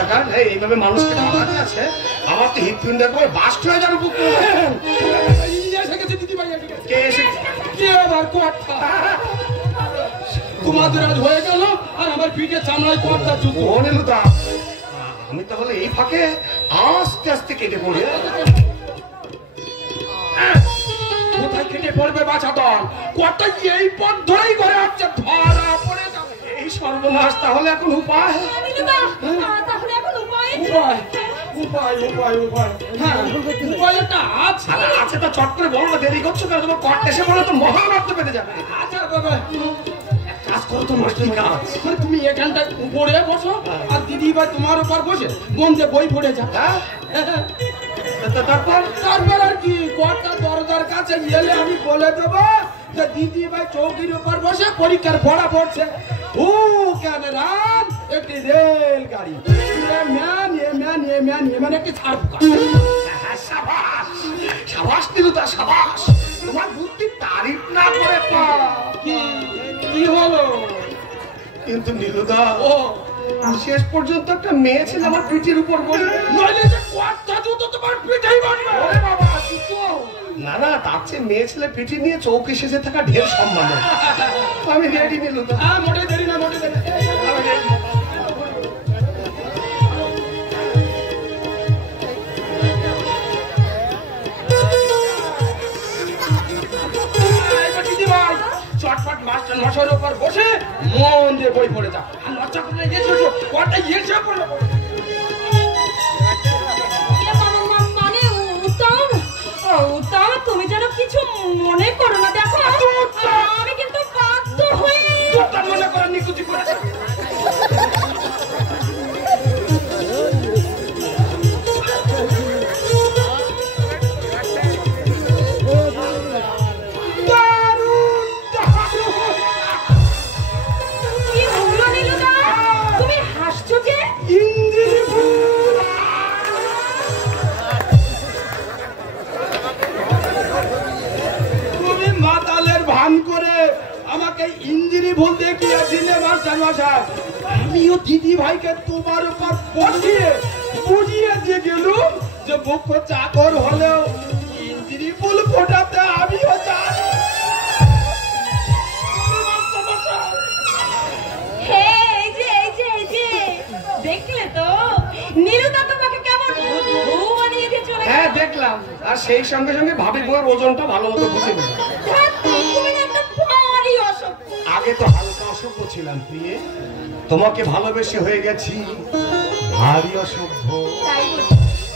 কোথাকার এইভাবে মানুষকে ঠকাতে আছে। আমার তো হৃৎপিণ্ড করে বাস্ট হয়ে যাবে বুক করে। কে এসেছে? কে আবার কোয়াটা তোমাদের আজ হয়ে গেল আর আমার পিঠে চামড়ায় কোয়াটা জুতো। ও নীলুদা, আমি তাহলে এই ফাঁকে আস্তে আস্তে কেটে পড়ি। কোথায় কেটে পড়বে বাছা দল? কোয়াটা এই পথ ধরেই ঘরে আসছে, ধরা পড়ে যাবে। এই সর্বনাশ, তাহলে এখন উপায়? তাহলে এখন উপায় উপায় উপায় উপায় হ্যাঁ উপায় একটা আছে। আছে তো চট করে বলো না, দেরি করছো কেন? তোমার কট এসে বলে তো মহানর্থ পেতে যাবে। আচ্ছা বাবা কাজ করো তো মাস্টার কাজ। মানে তুমি এখানটায় উপরে বসো আর দিদি ভাই তোমার উপর বসে মন দিয়ে বই পড়ে যা। তারপর তারপর আর কি কোয়াটা দরজার কাছে গেলে আমি বলে দেবো যে দিদি ভাই চৌকির উপর বসে পরীক্ষার পড়া পড়ছে। ও কেন রান একটি রেল গাড়ি মানে একটি ছাড়। সাবাস সাবাস নীলুদা, সাবাস। তোমার বুদ্ধি তারিফ না করে কি হলো? কিন্তু নীলুদা, ও শেষ পর্যন্ত একটা মেয়ে ছিল আমার পিঠের উপর বসে। নইলে যে কোয়াটা জুতো তোমার পিঠেই বাঁধবে। ওরে বাবা জুতো না না, তার চেয়ে মেয়ে ছেলে পিঠে নিয়ে চৌকি সেজে থাকা ঢের সম্মান। আমি রেডি নীলুদা। হ্যাঁ মোটে দেরি না, মোটে দেরি আমি ready। চটপট মাস্টার মশাইয়ের উপর বসে মন দিয়ে বই পড়ে যা। আর লজ্জা করলে এসে কোয়াটা এসে পড়ে। মানে উত্তম, উত্তম তুমি যেন কিছু মনে করো না। দেখো আমি কিন্তু বাধ্য হয়ে মনে করে নিকুচি করেছে। কি হলো নীলুদা, তুমি হাসছো যে? তুমি মাতালের ভান করে আমাকে ইঞ্জিনি ভুল দেখিয়েছিলে মাস্টার মশাই। আমিও দিদি ভাইকে তোমার উপর বসিয়ে বুঝিয়ে দিয়ে গেলুম যে মুখ্য চাকর হলেও ইঞ্জিনি ভুল ফোটাতে আমিও জানি। দেখলে তো নীলুদা তোমাকে কেমন বানিয়ে দিয়ে চলে গেল। হ্যাঁ দেখলাম, আর সেই সঙ্গে সঙ্গে ভাবি বউয়ের ওজনটা ভালো মতো বুঝে নিল। তুমি না একটা ভারী অসভ্য। আগে তো হালকা অসভ্য ছিলাম প্রিয়ে, তোমাকে ভালোবেসে হয়ে গেছি ভারী অসভ্য। তাই বলছি।